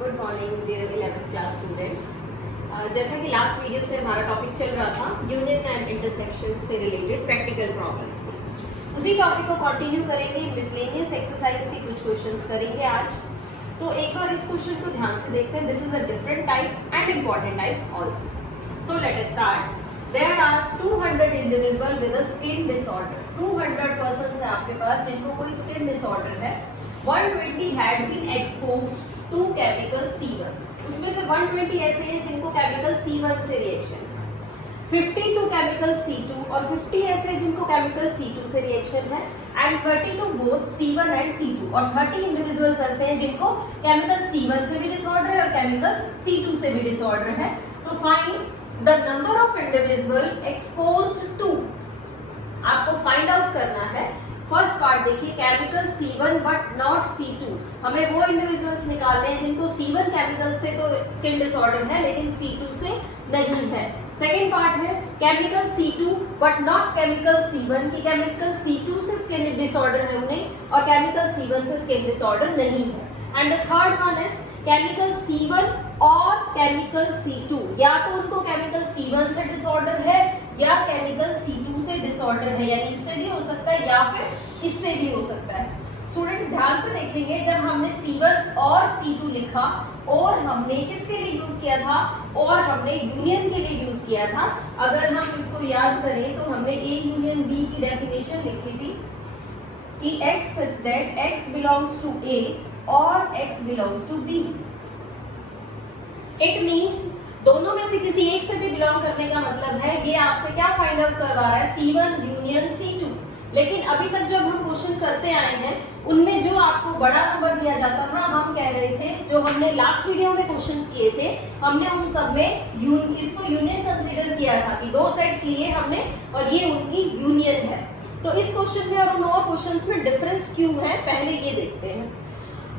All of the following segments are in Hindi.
Good morning dear 11th class students. जैसा कि लास्ट वीडियो से हमारा टॉपिक चल रहा था यूनियन एंड इंटरसेक्शन से रिलेटेड प्रैक्टिकल प्रॉब्लम्स, उसी टॉपिक को कंटिन्यू करेंगे। मिसलेनियस एक्सरसाइज के कुछ क्वेश्चंस करेंगे आज। तो एक बार इस क्वेश्चन को ध्यान से देखते हैं। This is a different type and important type also. So let us start. There are 200 individual with a skin disorder. 200 persons है आपके पास जिनको कोई skin disorder है। 120 had been exposed to chemical C1. उसमें से 120 ऐसे हैं जिनको chemical C1 से रिएक्शन है, 50 to chemical C2 और 50 ऐसे हैं जिनको chemical C2 से रिएक्शन है, and 30 to both C1 and C2 और 30 इंडिविजुअल्स ऐसे हैं जिनको chemical C1 से भी डिसऑर्डर है और chemical C2 से भी डिसऑर्डर है। तो find the number of individual exposed to, आपको फाइंड आउट करना है। फर्स्ट पार्ट देखिए, chemical C1 but not C2। हमें वो इंडिविजुअल्स निकालने हैं जिनको C1 केमिकल से तो स्किन डिसऑर्डर है लेकिन C2 से नहीं है। सेकेंड पार्ट है chemical C2 but not chemical C1 की केमिकल C2 से स्किन डिसऑर्डर है उन्हें और केमिकल C1 से स्किन डिसऑर्डर नहीं है। And the third one is chemical C1 और केमिकल C2, या तो उनको केमिकल C1 से डिसऑर्डर है या केमिकल C2 से डिसऑर्डर है, यानी इससे भी हो सकता है या फिर इससे भी हो सकता है। स्टूडेंट्स ध्यान से देखेंगे, जब हमने C1 और C2 लिखा और हमने किसके लिए यूज किया था और हमने यूनियन के लिए यूज किया था। अगर हम इसको याद करें तो हमने A यूनियन B की डेफिनेशन लिखी थी कि X such that X belongs to A और X belongs to B। It means दोनों में से किसी एक से भी बिलोंग करने का मतलब है ये आपसे क्या फाइंड आउट करवा रहा है, C1 यूनियन C2। लेकिन अभी तक जब हम क्वेश्चन करते आए हैं उनमें जो आपको बड़ा नंबर दिया जाता था, हम कह रहे थे जो हमने लास्ट वीडियो में क्वेश्चंस किए थे, हमने उन सब में इसको यूनियन कंसीडर किया था कि दो सेट्स लिए हमने और ये उनकी यूनियन है। तो इस क्वेश्चन में और उन और क्वेश्चंस में डिफरेंस क्यों है, पहले ये देखते हैं।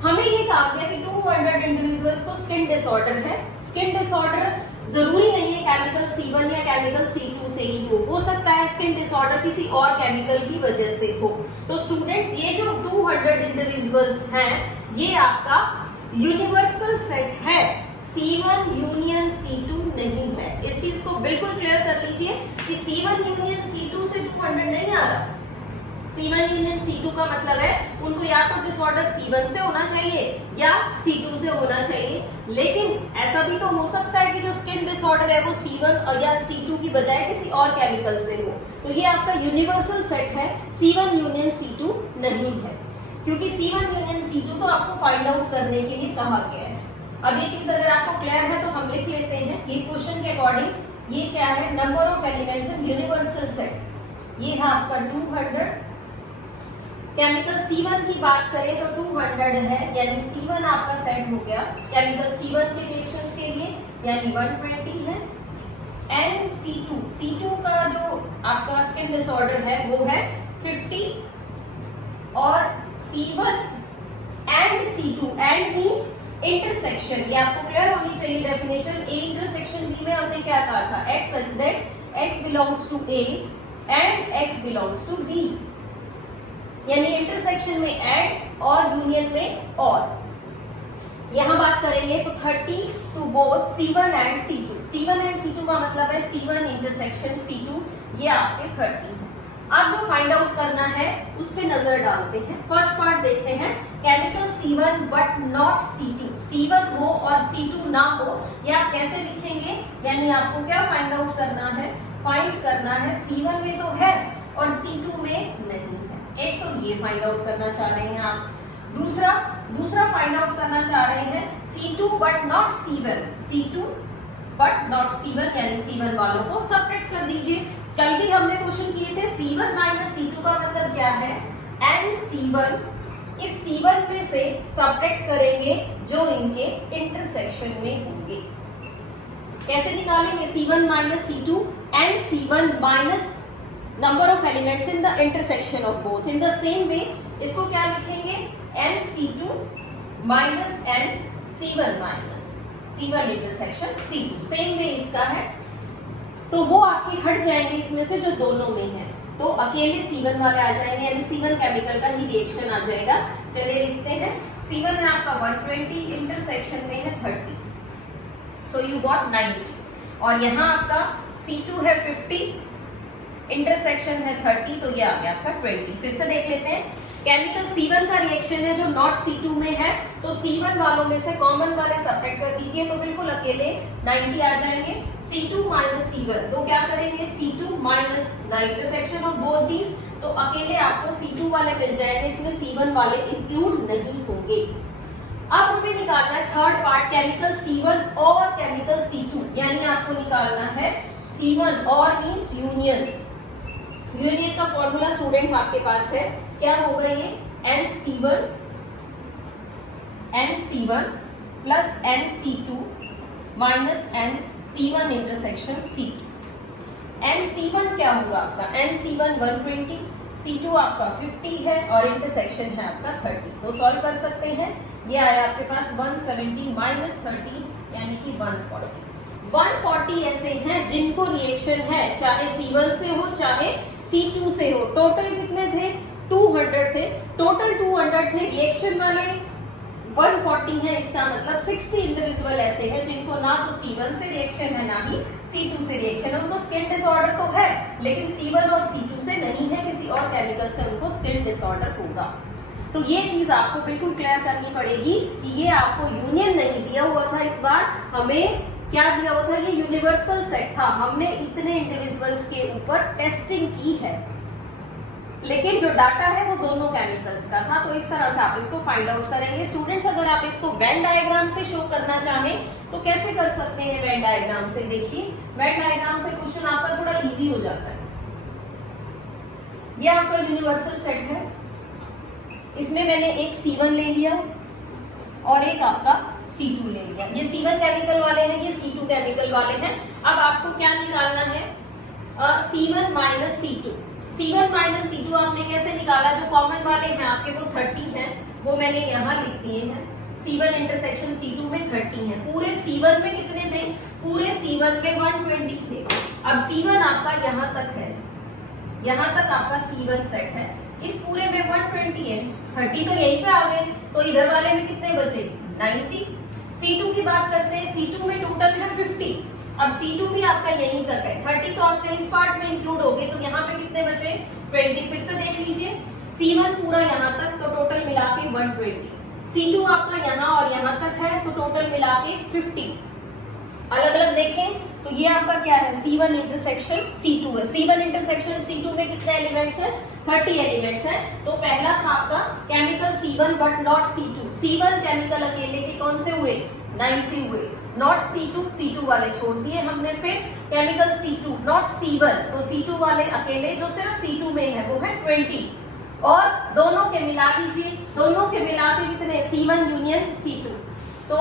हमें ये कहा गया कि 200 इंडिविजुअल्स को स्किन डिसऑर्डर है। स्किन डिसऑर्डर जरूरी नहीं है केमिकल C1 या केमिकल C2 से ही हो सकता है स्किन डिसऑर्डर किसी और केमिकल की वजह से हो। तो स्टूडेंट्स ये जो 200 इंडिविजुअल्स हैं ये आपका यूनिवर्सल सेट है, C1 यूनियन C2 नहीं है। इस चीज को बिल्कुल क्लियर कर लीजिए कि C1 यूनियन C2 से 200 नहीं आ रहा। C1 यूनियन C2 का मतलब है उनको या तो डिसऑर्डर C1 से होना चाहिए या C2 से होना चाहिए, लेकिन ऐसा भी तो हो सकता है कि जो स्किन डिसऑर्डर है वो C1 या C2 की बजाय किसी और केमिकल से हो। तो ये आपका यूनिवर्सल सेट है, C1 यूनियन C2 नहीं है, क्योंकि C1 यूनियन C2 तो आपको फाइंड आउट करने के लिए कहा गया है। अब ये चीज अगर आपको क्लियर है तो हम लिख लेते हैं कि क्वेश्चन के अकॉर्डिंग ये क्या है, number of elements in universal set. ये है आपका 200। केमिकल C1 की बात करें तो 200 है, यानी C1 आपका सेट हो गया केमिकल C1 के रिएक्शंस के लिए, यानी 120 है। एंड C2 का जो आपका स्किन डिसऑर्डर है वो है 50 और C1 and C2 and means intersection. ये आपको क्लियर होनी चाहिए डेफिनेशन। A इंटरसेक्शन B में हमने क्या कहा था, X such that X belongs to A and X belongs to B, यानी इंटरसेक्शन में एड और यूनियन में और। यहां बात करेंगे तो 30 to both C1 and C2। C1 and C2 का मतलब है C1 इंटरसेक्शन C2, ये आपके 30 है। अब जो फाइंड आउट करना है उस पे नजर डालते हैं। फर्स्ट पार्ट देखते हैं, chemical C1 but not C2। C1 हो और C2 ना हो, ये आप कैसे लिखेंगे, यानी आपको क्या फाइंड आउट करना है, फाइंड करना है C1 में तो है और C2 में नहीं है। एक तो ये फाइंड आउट करना चाह रहे हैं आप, दूसरा फाइंड आउट करना चाह रहे हैं C2 but not C1। C2 but not C1 यानी C1 वालों को सेपरेट कर दीजिए। कल भी हमने क्वेश्चन किए थे C1 माइनस C2 का मतलब क्या है, एंड C1 इस C1 में से सेपरेट करेंगे जो इनके इंटरसेक्शन में होंगे। कैसे निकालेंगे, C1 minus C2 and C1 minus number of elements in the intersection of both. In the same way इसको क्या लिखेंगे, NC2 minus NC1 minus C1 intersection C2। Same way इसका है, तो वो आपके हट जाएंगे इसमें से जो दोनों में है, तो अकेले C1 वाले आ जाएंगे, यानी C1 केमिकल का ही रिएक्शन आ जाएगा। चलिए लिखते हैं C1 है आपका 120, इंटरसेक्शन में है 30, सो यू गॉट 90। और यहाँ आपका C2 है 50, इंटरसेक्शन है 30, तो ये आ गया आपका 20। फिर से देख लेते हैं, केमिकल C1 का रिएक्शन है जो नॉट C2 में है, तो C1 वालों में से कॉमन वाले सेपरेट कर दीजिए, तो बिल्कुल अकेले 90 आ जाएंगे। C2 माइनस C1, तो क्या करेंगे, C2 minus the intersection of both these, तो अकेले आपको C2 वाले मिल जाएंगे, इसमें C1 वाले इंक्लूड नहीं होंगे। अब हमें निकालना है थर्ड पार्ट, केमिकल C1 और केमिकल C2, यानी आपको निकालना है C1 और मींस यूनियन। यूनियन का फॉर्मूला स्टूडेंट्स आपके पास है, क्या होगा ये, NC1 plus NC2 minus NC1 intersection C2। NC1 क्या होगा आपका, NC1 120, C2 आपका 50 है और इंटरसेक्शन है आपका 30, तो सॉल्व कर सकते हैं। ये आया आपके पास 170 माइनस 30 यानी कि 140। 140 ऐसे हैं जिनको रिएक्शन है, चाहे C1 से हो चाहे C2 से हो। टोटल कितने थे, 200 थे, टोटल 200 थे, रिएक्शन वाले 140 है, इसका मतलब 60 इंडिविजुअल ऐसे हैं जिनको ना तो C1 से रिएक्शन है ना ही C2 से रिएक्शन है। उनको स्किन डिसऑर्डर तो है लेकिन C1 और C2 से नहीं है, किसी और केमिकल से उनको स्किन डिसऑर्डर होगा। तो ये चीज आपको बिल्कुल क्लियर करनी पड़ेगी कि ये आपको यूनियन नहीं दिया हुआ था, इस बार हमें क्या दिया हुआ था, ये यूनिवर्सल सेट था, हमने इतने इंडिविजुअल्स के ऊपर टेस्टिंग की है, लेकिन जो डाटा है वो दोनों केमिकल्स का था। तो इस तरह से आप इसको फाइंड आउट करेंगे। स्टूडेंट्स अगर आप इसको वेन डायग्राम से शो करना चाहें तो कैसे कर सकते हैं, वेन डायग्राम से देखिए, वेन डायग्राम से क्वेश्चन आपका थोड़ा इजी हो जाता है। ये आपका यूनिवर्सल सेट है, इसमें मैंने एक C1 ले लिया और एक आपका C2 ले लिया। ये C1 केमिकल वाले हैं, ये C2 केमिकल वाले हैं। अब आपको क्या निकालना है, C1 minus C2। C1 minus C2 आपने कैसे निकाला, जो कॉमन वाले हैं आपके वो 30 हैं, वो मैंने यहाँ लिख दिए हैं। C1 इंटरसेक्शन C2 में 30 है, पूरे C1 में कितने थे, पूरे C1 में 120 थे। अब C1 आपका यहाँ तक है, यहाँ तक आपका C1 सेट है, इस पूरे में 120 है, 30 तो यहीं पे आ गए, तो इधर वाले में कितने बचे, 90। C2 की बात करते हैं, C2 में टोटल है 50, अब C2 भी आपका यहीं तक है, 30 तो आपके इस पार्ट में इंक्लूड हो गए, तो यहाँ पे कितने बचे, 20। फिर से देख लीजिए, C1 पूरा यहाँ तक, तो टोटल मिला के 120, C2 आपका यहाँ और यहाँ तक है, तो टोटल मिला के 50। अलग अलग देखें तो ये आपका क्या है, C1 इंटरसेक्शन C2 है। C1 इंटरसेक्शन C2 में कितने एलिमेंट्स हैं, 30 एलिमेंट्स हैं। तो पहला था आपका chemical C1 but not C2। C1 chemical अकेले के कौन से हुए, 90 हुए, नॉट C2, C2 वाले छोड़ दिए हमने। फिर केमिकल C2 नॉट C1, तो C2 वाले अकेले जो सिर्फ C2 में है वो है 20, और दोनों के मिला लीजिए, दोनों के मिला के कितने, C1 यूनियन C2, तो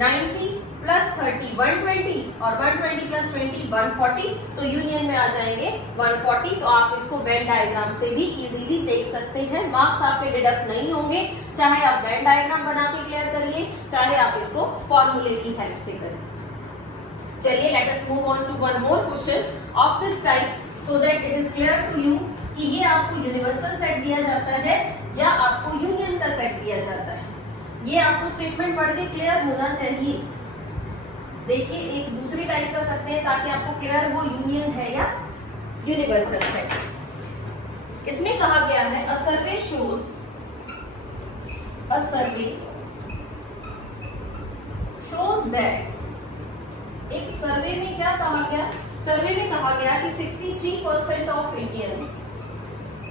90 प्लस 30 120 और 120 प्लस 20 140, तो यूनियन में आ जाएंगे 140। तो आप इसको वेन डायग्राम से भी इजीली देख सकते हैं, मार्क्स आपके डिडक्ट नहीं होंगे, चाहे आप वेन डायग्राम बना के क्लियर करिए, चाहे आप इसको फॉर्मूले की हेल्प से करें। चलिए let us move on to one more question of this type so that it is clear to you कि ये आपको यूनिवर्सल सेट दिया जाता है या आपको यूनियन का सेट दिया जाता है। ये आपको स्टेटमेंट पढ़ के क्लियर होना चाहिए। देखिए एक दूसरी टाइप का करते हैं ताकि आपको क्लियर हो यूनियन है या यूनिवर्सल सेट। इसमें कहा गया है a survey shows, a survey shows that, एक सर्वे में क्या कहा गया, सर्वे में कहा गया कि 63% of Indians,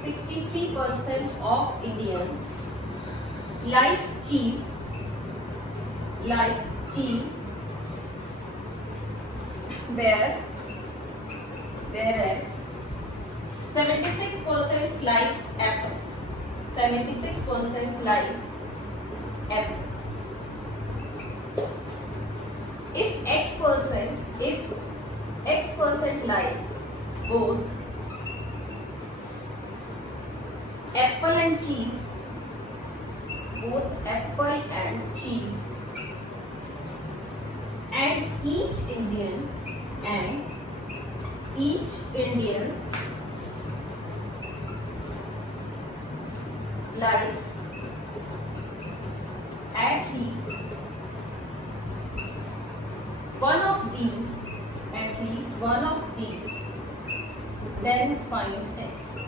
63% of Indians like चीज, whereas 76% like apples, 76% like apples. If X% like both apple and cheese, both apple and cheese, and each Indian likes at least one of these, at least one of these, then find x.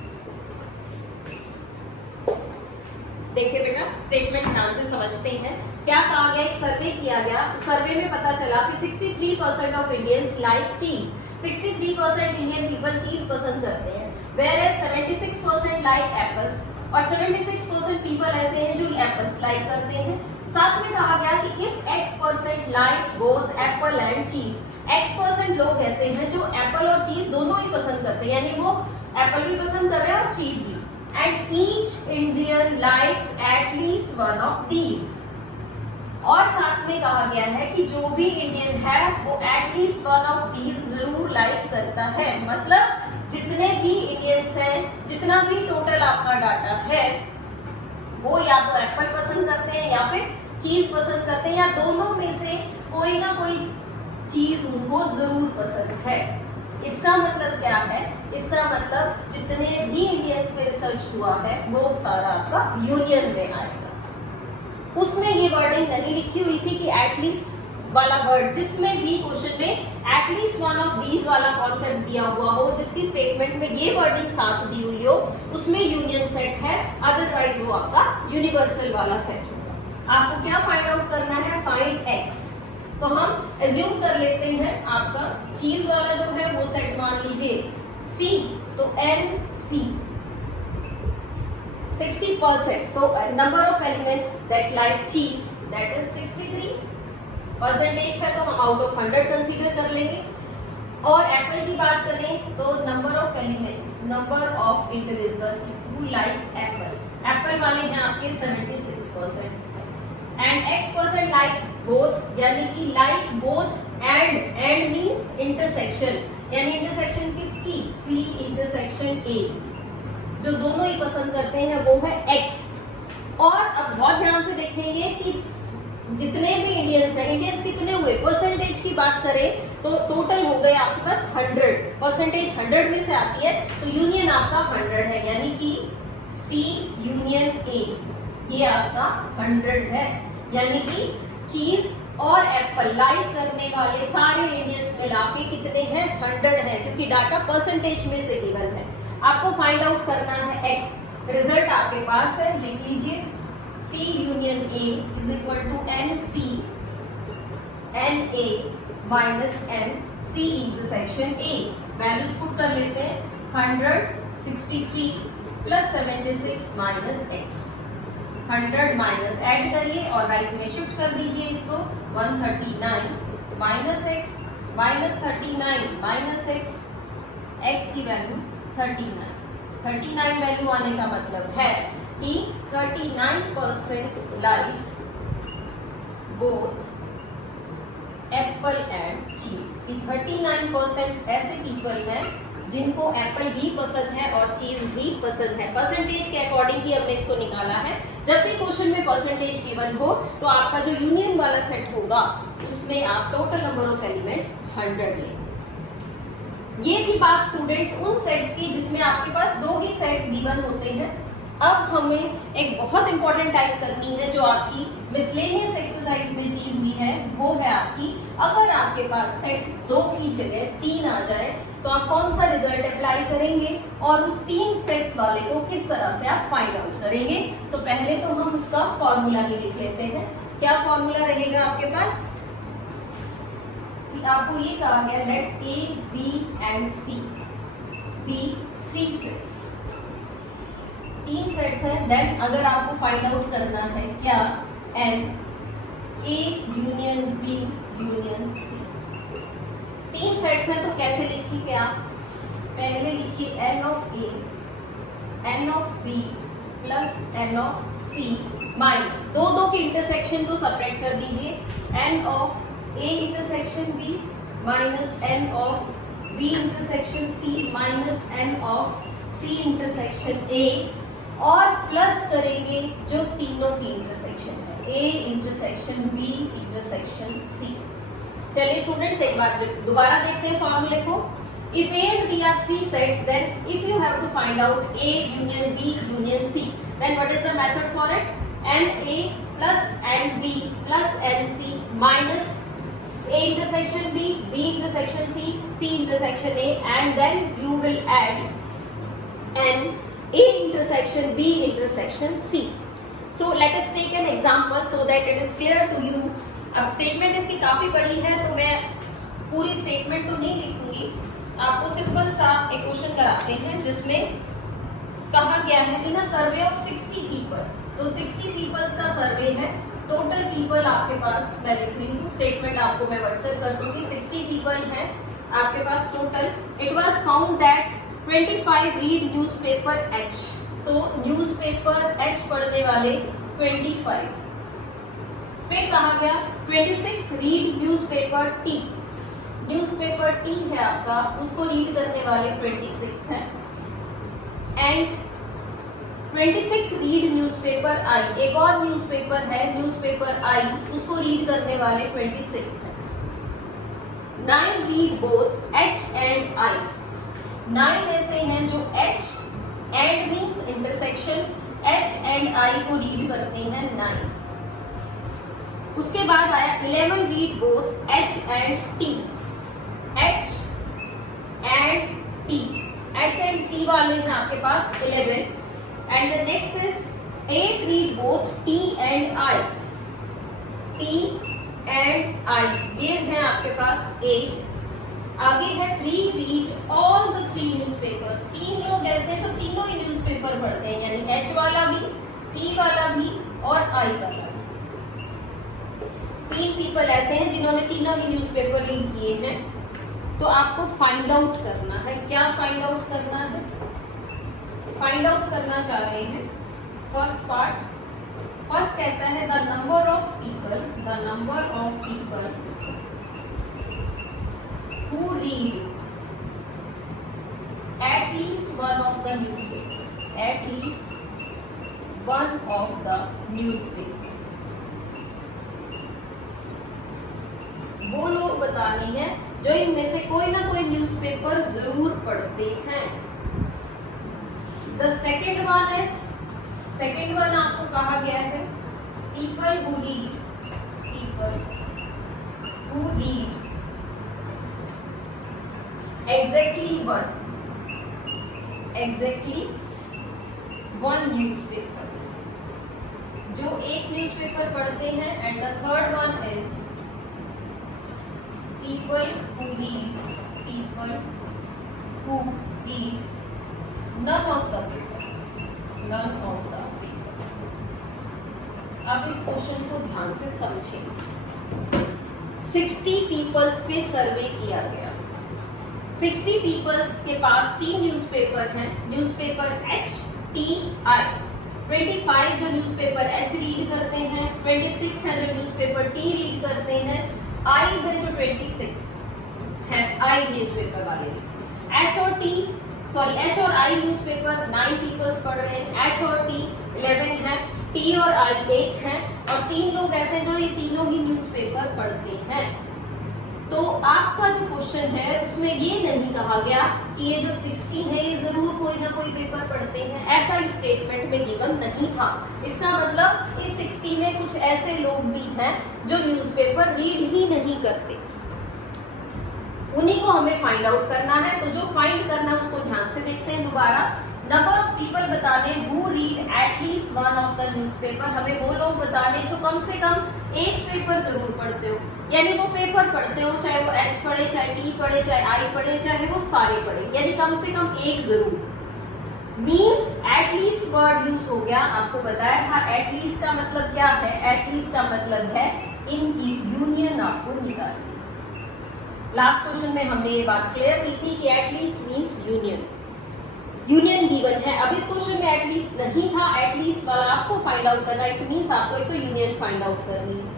देखिए बेटा, स्टेटमेंट ध्यान से समझते हैं। क्या कहा गया, एक सर्वे किया गया, सर्वे में पता चला कि 63% ऑफ इंडियंस लाइक चीज, 63% इंडियन पीपल चीज पसंद करते हैं, whereas 76% लाइक एप्पल्स, और 76% पीपल ऐसे हैं जो एप्पल्स लाइक करते हैं। साथ में कहा गया कि if x% like both Apple and चीज, x% लोग ऐसे हैं जो एप्पल और चीज दोनों ही पसंद करते हैं, यानी वो एप्पल भी पसंद कर रहे हैं और चीज भी, and each Indian likes at least one of these. और साथ में कहा गया है कि जो भी इंडियन है वो एटलीस्ट वन ऑफ दीज जरूर लाइक करता है। मतलब जितने भी इंडियंस हैं, जितना भी टोटल आपका डाटा है, वो या तो एप्पल पसंद करते हैं या फिर चीज पसंद करते हैं, या दोनों में से कोई ना कोई चीज उनको जरूर पसंद है। इसका मतलब क्या है, इसका मतलब जितने भी इंडियंस में रिसर्च हुआ है वो सारा आपका यूनियन में आएगा। उसमें ये वर्डिंग नहीं लिखी हुई थी कि एटलीस्ट वाला वर्ड, जिसमें भी क्वेश्चन में एटलीस्ट वन ऑफ दीज वाला कॉन्सेप्ट दिया हुआ हो, जिसकी स्टेटमेंट में ये वर्डिंग साथ दी हुई हो, उसमें यूनियन सेट है, अदरवाइज वो आपका यूनिवर्सल वाला सेट होगा। आपको क्या फाइंड आउट करना है, फाइंड एक्स। तो हम एज्यूम कर लेते हैं आपका चीज वाला जो है वो सेट मान लीजिए C, तो NC 60%, तो number of elements that like चीज दैट इज 63 परसेंटेज है, तो हम आउट ऑफ 100 कंसीडर कर लेंगे। और एप्पल की बात करें तो number of element, number of individuals who likes Apple, Apple वाले हैं आपके 76%, एंड x% लाइक बोथ, यानी कि like both and means intersection, यानी इंटरसेक्शन किसकी, C इंटरसेक्शन A, जो दोनों ही पसंद करते हैं वो है x। और अब बहुत ध्यान से देखेंगे कि जितने भी इंडियंस हैं, इंडियंस कितने हुए, परसेंटेज की बात करें तो टोटल हो गए आपके पास 100, परसेंटेज 100 में से आती है, तो यूनियन आपका 100 है, यानी कि C यूनियन A ये आपका 100 है, यानी कि चीज और एप्पल लाइक करने वाले सारे इंडियंस मिला के कितने हैं, 100 है, क्योंकि डाटा परसेंटेज में से गिवन है। आपको फाइंड आउट करना है x, रिजल्ट आपके पास है, लिख लीजिए C union A is equal to NC NA minus NC intersection A। Values put कर लेते हैं, 100, 63 plus 76 minus x, 100 minus add करिए और राइट में शिफ्ट कर दीजिए इसको, 139 minus x minus 39 minus x की वैल्यू 39 वैल्यू आने का मतलब है कि 39% लाइक बोथ एप्पल एंड चीज, कि 39% ऐसे पीपल हैं जिनको एप्पल भी पसंद है और चीज भी पसंद है। परसेंटेज के अकॉर्डिंग ही हमने इसको निकाला है। जब भी क्वेश्चन में परसेंटेज गिवन हो तो आपका जो यूनियन वाला सेट होगा उसमें आप टोटल नंबर ऑफ एलिमेंट्स 100 लें। ये थी बात स्टूडेंट्स उन सेट्स की जिसमें आपके पास दो ही सेट्स गिवन होते हैं। अब हमें एक बहुत इंपॉर्टेंट टाइप करनी है जो आपकी मिसलेनियस एक्सरसाइज में दी हुई है, वो है आपकी अगर आपके पास सेट 2 की जगह 3 आ जाए तो आप कौन सा रिजल्ट अप्लाई करेंगे और उस 3 सेट्स वाले को किस तरह से आप फाइंड आउट करेंगे। तो पहले तो हम उसका फॉर्मूला ही लिख लेते हैं। क्या फॉर्मूला रहेगा आपके पास, कि आपको ये कहा गया let A, B and C be 3 sets, 3 sets हैं। देन अगर आपको फाइंड आउट करना है क्या, N A union B union C, 3 sets हैं तो कैसे लिखिए आप, पहले लिखिए N of A N of B plus N of C minus दो की इंटरसेक्शन को सेपरेट कर दीजिए, N of A intersection B minus N of B intersection C minus N of C intersection A, और प्लस करेंगे जो तीनों की इंटरसेक्शन है, A intersection B intersection C। चलिए स्टूडेंट्स एक बार दोबारा देखते हैं फॉर्मूले को। If A and B are 3 sets, then if you have to find out A union B union C, then what is the method for it? N A plus N B and C minus A intersection B, B intersection C, C intersection A, and then you will add an A intersection B intersection C. So let us take an example so that it is clear to you. अब स्टेटमेंट इसकी काफी बड़ी है तो मैं पूरी स्टेटमेंट तो नहीं लिखूंगी, आपको सिंपल सा एक क्वेश्चन कराते हैं जिसमें कहा गया है इन अ सर्वे ऑफ 60 पीपल, तो 60 पीपल्स का सर्वे है, टोटल पीपल आपके पास मैं लिख रही हूँ, स्टेटमेंट आपको मैं व्हाट्सएप कर दूंगी, 60 पीपल हैं आपके पास total. It was found that 25 read newspaper H, तो न्यूज़पेपर H पढ़ने वाले 25। फिर कहा गया 26 read newspaper T, newspaper T है आपका, उसको रीड करने वाले 26 हैं। एंड 26 रीड न्यूज़पेपर I, एक और न्यूज़पेपर है न्यूज़पेपर I, उसको रीड करने वाले 26 हैं। 9 read both H and I, 9 ऐसे हैं जो H and means intersection H and I को रीड करते हैं 9। उसके बाद आया 11 read both H and T, H and T, H and T वाले हैं आपके पास 11। And the next is 8 read both T and I, T and I, ये है आपके पास 8। आगे है 3 read all the 3 newspapers, 3 लोग ऐसे हैं जो तीनों ही न्यूज़पेपर पढ़ते हैं, यानी H वाला भी, T वाला भी और I वाला भी। 3 पीपल ऐसे हैं जिन्होंने तीनों ही न्यूज़पेपर रीड किए हैं। तो आपको फाइंड आउट करना है, क्या फाइंड आउट करना है? फाइंड आउट करना चाह रहे हैं फर्स्ट पार्ट। फर्स्ट कहता है the number of people, the number of people who read at least one of the newspaper, at least one of the newspaper. वो लोग बताने हैं जो इनमें से कोई ना कोई न्यूज़पेपर जरूर पढ़ते हैं। The second one is, second one आपको कहा गया है people who read, people who read exactly one newspaper, जो एक न्यूज़पेपर पढ़ते हैं। and the third one is people who read, people who read none of the paper, none of the paper। अब इस क्वेश्चन को ध्यान से समझें। 60 पीपल्स पे सर्वे किया गया, 60 पीपल्स के पास 3 न्यूज़पेपर हैं, न्यूज़पेपर H, T, I। 25 जो न्यूज़पेपर H रीड करते हैं, 26 है जो न्यूज़पेपर T रीड करते हैं, I है जो 26 है, I न्यूज़पेपर वाले। H और T H और I न्यूज़पेपर 9 पीपल्स पढ़ रहे हैं, H और T 11 है, T और I 8 हैं, और 3 लोग ऐसे जो ये तीनों ही न्यूज़पेपर पढ़ते हैं। तो आपका जो क्वेश्चन है उसमें ये नहीं कहा गया कि ये जो 60 है ये जरूर कोई ना कोई पेपर पढ़ते हैं, ऐसा इस स्टेटमेंट में गिवन नहीं था। इसका मतलब इस 60 में कुछ ऐसे लोग भी हैं जो न्यूज़पेपर रीड ही नहीं करते, उन्हीं को हमें फाइंड आउट करना है। तो जो फाइंड करना है उसको ध्यान से देखते हैं दोबारा। नंबर ऑफ पीपल बताने who read at least one of the newspaper, हमें वो लोग बताने जो कम से कम एक पेपर जरूर पढ़ते हो, यानी वो पेपर पढ़ते हो, चाहे वो H पढ़े, चाहे T पढ़े, चाहे I पढ़े, चाहे वो सारे पढ़े, यानी कम से कम एक जरूर। Means at least word use हो गया, आपको बताया था एट लीस्ट का मतलब क्या है। एट लीस्ट का मतलब है इनकी यूनियन आपको निकालनी। लास्ट क्वेश्चन में हमने ये बात क्लियर की थी कि at least means union, union given है। अब इस क्वेश्चन में एटलीस्ट नहीं था, एटलीस्ट वाला आपको फाइंड आउट करना है, इट मींस आपको एक तो यूनियन फाइंड आउट करनी है।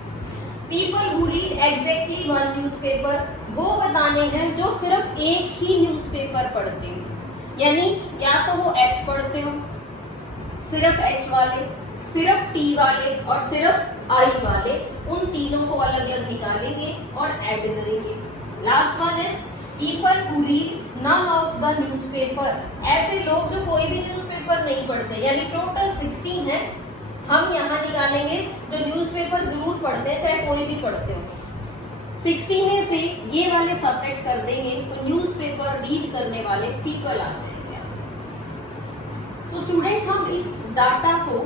People who read exactly one newspaper, वो बताने हैं जो सिर्फ एक ही न्यूज़पेपर पढ़ते हो, यानी या तो वो H पढ़ते हो, सिर्फ H वाले, सिर्फ T वाले और सिर्फ I वाले, उन तीनों को अलग अलग निकालेंगे और ऐड करेंगे। Last one is people who read none of the newspaper, ऐसे लोग जो कोई भी न्यूज़पेपर नहीं पढ़ते, यानी टोटल 16 है। हम यहाँ निकालेंगे जो न्यूज़पेपर जरूर पढ़ते हैं, चाहे कोई भी पढ़ते हो। 60 में से ये वाले सब्ट्रैक्ट कर देंगे तो न्यूज़पेपर रीड करने वाले पीपल आ जाएंगे आपके पास। तो स्टूडेंट्स, हम इस डाटा को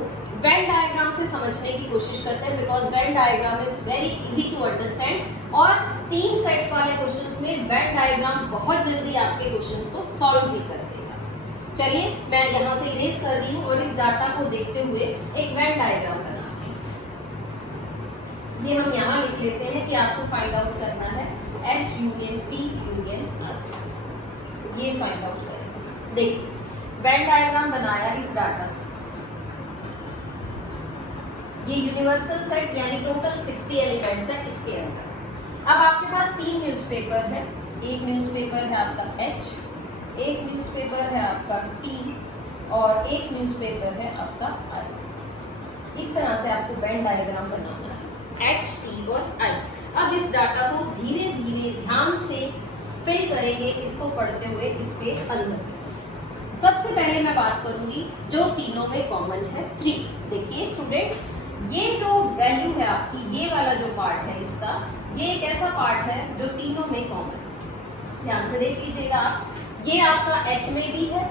वेन डायग्राम से समझने की कोशिश करते हैं, because Venn diagram is very easy to understand, और 3 सेट्स वाले क्वेश्चंस में वेन डायग्राम बहुत जल्दी आपके क्वेश्चंस को सॉल्व भी कर देगा। चलिए मैं यहाँ से इरेज कर रही हूँ और इस डाटा को देखते हुए एक वेन डायग्राम बनाते हैं। ये हम यहाँ लिख लेते हैं कि आपको फाइंड आउट करना है H union T union R, ये फाइंड आउट करें। देखिए वेन डायग्राम बनाया इस डाटा से, ये यूनिवर्सल सेट यानी टोटल 60 एलिमेंट्स है इसके अंदर। अब आपके पास 3 न्यूज़पेपर है, एक न्यूज़पेपर है आपका H, एक न्यूज़पेपर है आपका T और एक न्यूज़पेपर है आपका I। इस तरह से आपको वेन डायग्राम बनाना है H, T और I। अब इस डाटा को धीरे धीरे ध्यान से फिल करेंगे इसको पढ़ते हुए इसके अंदर। सबसे पहले मैं बात करूंगी जो तीनों में कॉमन है 3। देखिए स्टूडेंट्स, ये जो वैल्यू है आपकी, ये वाला जो पार्ट है इसका, ये एक ऐसा पार्ट है जो तीनों में कॉमन है। ध्यान से देख लीजिएगा आप, ये आपका H में भी है,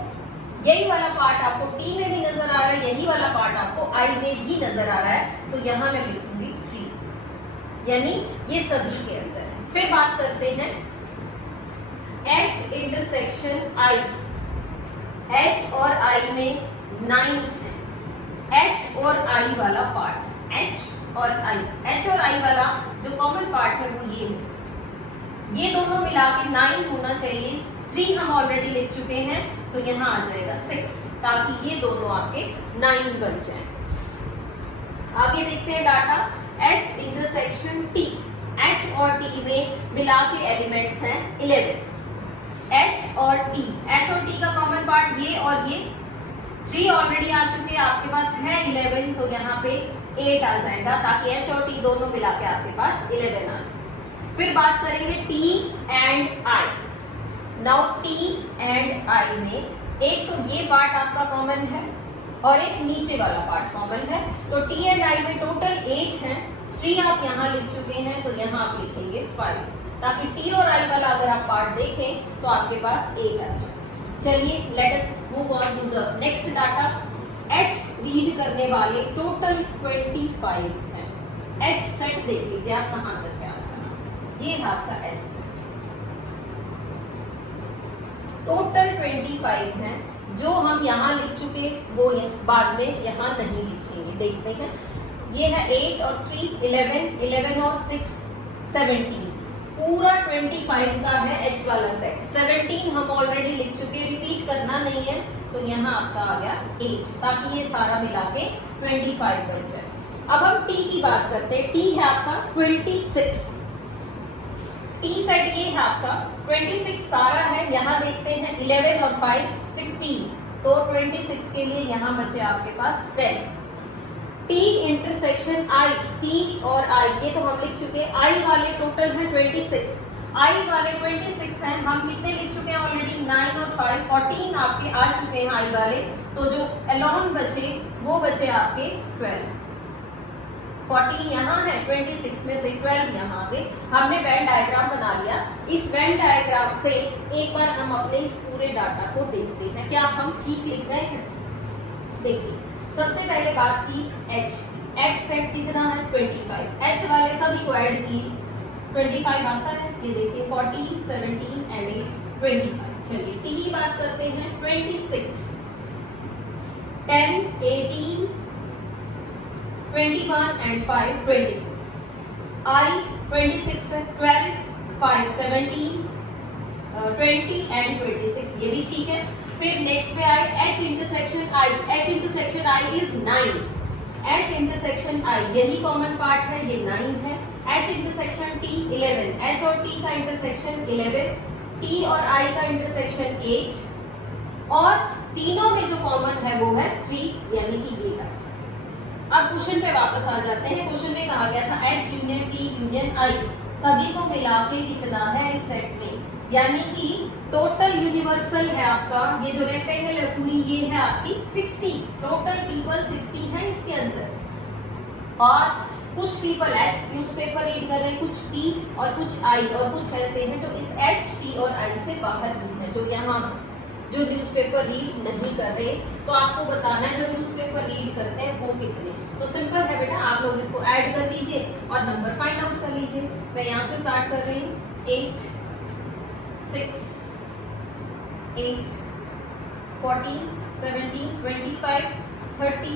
यही वाला पार्ट आपको T में भी नजर आ रहा है, यही वाला पार्ट आपको I में भी नजर आ रहा है, तो यहाँ मैं लिखूंगी 3, यानी ये सभी के अंदर है। फिर बात करते हैं H इंटरसेक्शन I, H और I में 9 है। H और I वाला पार्ट, H और I वाला जो कॉमन पार्ट है वो ये दोनों मिला के 9 होना चाहिए। 3 हम ऑलरेडी लिख चुके हैं तो यहाँ आ जाएगा 6, ताकि ये दोनों आपके 9 बन जाए। आगे देखते हैं data H intersection T, H और T में मिला के एलिमेंट्स हैं 11। H और T का कॉमन पार्ट ये और ये 3 ऑलरेडी आ चुके हैं, आपके पास है 11, तो यहाँ पे 8 आ जाएगा, ताकि H और T दोनों मिला के आपके पास 11 आ जाए। फिर बात करेंगे T and I। Now T and I में एक तो ये पार्ट आपका कॉमन है और एक नीचे वाला पार्ट कॉमन है, तो T एंड I में टोटल 8 है। 3 आप यहाँ लिख चुके हैं तो यहाँ आप लिखेंगे 5, ताकि T और I वाला अगर आप पार्ट देखें तो आपके पास 1 आ जाए। चलिए let us move on to the next data. H read करने वाले टोटल 25 हैं। H सेट देख लीजिए आप कहाँ तक है आपका, ये है आपका H सेट। टोटल 25 हैं, जो हम यहाँ लिख चुके वो बाद में यहाँ नहीं लिखेंगे। देखते हैं, ये है 8 और 3 11, 11 और 6 17, पूरा 25 का है H वाला सेट। 17 हम ऑलरेडी लिख चुके, रिपीट करना नहीं है, तो यहाँ आपका आ गया 8, ताकि ये सारा मिला के 25 बन जाए। अब हम T की बात करते हैं। T है आपका 26, T सेट ये है आपका 26 सारा है। यहाँ देखते हैं 11 और 5 16, तो 26 के लिए यहाँ बचे आपके पास 10। T इंटरसेक्शन I, T और I ये तो हम लिख चुके हैं। I वाले टोटल है 26, I वाले 26 हैं, हम कितने लिख चुके हैं ऑलरेडी 9 और 5 14 आपके आ चुके हैं I वाले, तो जो अलोन बचे वो बचे आपके 12। 14 यहाँ है, 26 में से 12 यहाँ आ गए। हमने वेन डायग्राम बना लिया। इस वेन डायग्राम से एक बार हम अपने इस पूरे डाटा को देखते हैं, क्या हम ठीक लिख रहे हैं। देखिए सबसे पहले बात की H सेट कितना है 25, H वाले सभी को ऐड किए 25 आता है। ये देखिए 14 17 एंड 8 25। चलिए T की बात करते हैं 26 10 18 21 एंड 5 26। I 26 है 12 5 17 20 एंड 26, ये भी ठीक है। फिर नेक्स्ट पे आए H intersection I, H intersection I is 9, H intersection I यही कॉमन पार्ट है, ये 9 है। H इंटरसेक्शन T 11, H और T का इंटरसेक्शन 11, T और I का इंटरसेक्शन 8, और तीनों में जो कॉमन है वो है 3, यानी कि ये है। अब क्वेश्चन पे वापस आ जाते हैं। क्वेश्चन में कहा गया था H union T union I सभी को मिला के कितना है इस सेट में, यानी कि टोटल यूनिवर्सल है आपका, ये जो रेक्टेंगल है पूरी ये है आपकी 60, टोटल पीपल 60 है इसके अंदर। और कुछ पीपल एच न्यूज़पेपर रीड कर रहे हैं, कुछ टी और कुछ आई, और कुछ ऐसे हैं जो इस एच टी और आई से बाहर भी हैं, जो यहाँ जो न्यूज़पेपर रीड नहीं कर रहे। तो आपको बताना है जो न्यूज़पेपर रीड करते हैं वो कितने। तो सिंपल है बेटा, आप लोग इसको ऐड कर दीजिए और नंबर फाइंड आउट कर लीजिए। मैं यहाँ से स्टार्ट कर रही हूँ, 8, 6, 8, 14, 17, 25, 30,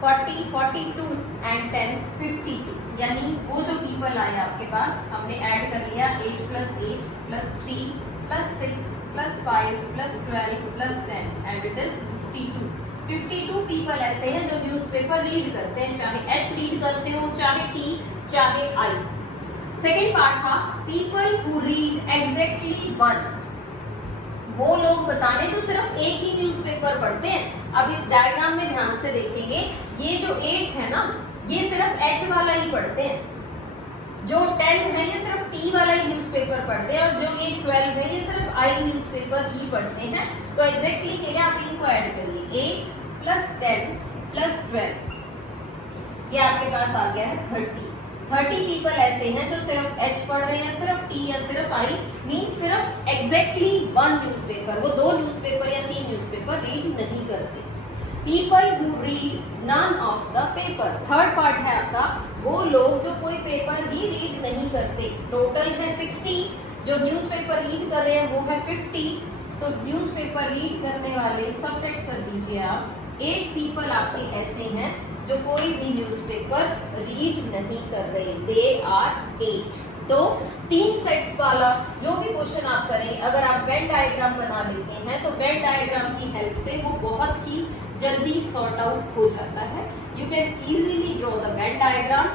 40, 42 एंड 10, 52। यानी वो जो पीपल आए आपके पास, हमने ऐड कर लिया 8 + 8 + 3 + 6 + 5 + 12 + 10 एंड इट इज 52। 52 पीपल ऐसे हैं जो न्यूज़पेपर रीड करते हैं, चाहे एच रीड करते हो, चाहे टी, चाहे आई। सेकेंड पार्ट था पीपल हु रीड एग्जैक्टली 1। वो लोग बताने जो सिर्फ एक ही न्यूज़पेपर पढ़ते हैं। अब इस डायग्राम में ध्यान से देखेंगे, ये जो 8 है ना, ये सिर्फ एच वाला ही पढ़ते हैं, जो 10 है ये सिर्फ टी वाला ही न्यूज़पेपर पढ़ते हैं, और जो ये 12 है ये सिर्फ आई न्यूज़पेपर ही पढ़ते हैं। तो एग्जैक्टली के लिए आप इनको ऐड करिए, 8 + 10 + 12, ये आपके पास आ गया है 30। 30 पीपल ऐसे हैं जो सिर्फ एच पढ़ रहे हैं, सिर्फ टी या सिर्फ आई, मीन्स सिर्फ एग्जैक्टली 1 न्यूज़पेपर, वो 2 न्यूज़पेपर या 3 न्यूज़पेपर रीड नहीं करते। People who read none of the paper, third part है आपका, वो लोग जो कोई पेपर ही रीड नहीं करते। टोटल है 60, जो न्यूज़पेपर रीड कर रहे हैं वो है 50। तो न्यूज़पेपर रीड करने वाले सब्ट्रैक्ट कर दीजिए आप, 8 पीपल आपके ऐसे हैं जो कोई भी न्यूज़पेपर रीड नहीं कर रहे, दे आर 8। तो 3 सेट्स वाला जो भी क्वेश्चन आप करें, अगर आप वेन डायग्राम बना लेते हैं तो वेन डायग्राम की हेल्प से वो बहुत ही जल्दी सॉर्ट आउट हो जाता है। You can easily draw the Venn diagram